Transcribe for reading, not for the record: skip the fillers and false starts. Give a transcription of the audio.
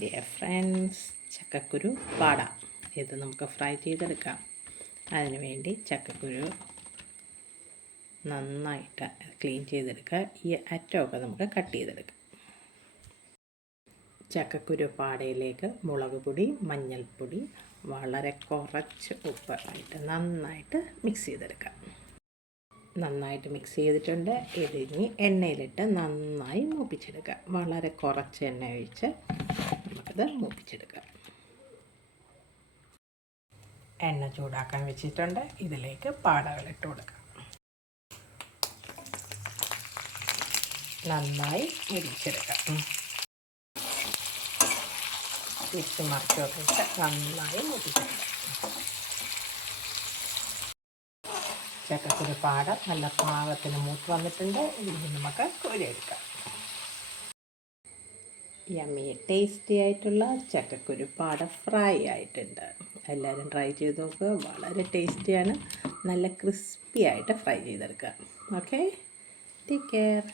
Dear friends, ചക്കക്കുരു പാട ഇത് നമുക്ക് ഫ്രൈ ചെയ്തെടുക്കാം. അതിന് വേണ്ടി ചക്കക്കുരു നന്നായിട്ട് ക്ലീൻ ചെയ്തെടുക്കുക. ഈ അറ്റമൊക്കെ നമുക്ക് കട്ട് ചെയ്തെടുക്കാം. ചക്കക്കുരു പാടയിലേക്ക് മുളക് പൊടി, മഞ്ഞൾപ്പൊടി, വളരെ കുറച്ച് ഉപ്പ് ആയിട്ട് നന്നായിട്ട് മിക്സ് ചെയ്തെടുക്കാം. നന്നായിട്ട് മിക്സ് ചെയ്തിട്ടുണ്ട്. ഇതിനി എണ്ണയിലിട്ട് നന്നായി മൂപ്പിച്ചെടുക്കുക. വളരെ കുറച്ച് എണ്ണ ഒഴിച്ച് നമുക്കത് മൂപ്പിച്ചെടുക്കാം. എണ്ണ ചൂടാക്കാൻ വെച്ചിട്ടുണ്ട്. ഇതിലേക്ക് പാടകളിട്ട് കൊടുക്കാം. നന്നായി മുരിച്ചെടുക്കാം. തിരിച്ച് മറിച്ചൊക്കെ ഇട്ട് നന്നായി മൂപ്പിച്ചെടുക്കാം. ചക്കക്കുരു പാട നല്ല പാകത്തിന് മൂത്ത് വന്നിട്ടുണ്ട്. ഇതിന് നമുക്ക് കോരിയെടുക്കാം. യമ്മി ടേസ്റ്റി ആയിട്ടുള്ള ചക്കക്കുരു പാട ഫ്രൈ ആയിട്ടുണ്ട്. എല്ലാവരും ട്രൈ ചെയ്ത് നോക്കുക. വളരെ ടേസ്റ്റിയാണ്. നല്ല ക്രിസ്പി ആയിട്ട് ഫ്രൈ ചെയ്തെടുക്കുക. Okay, take care.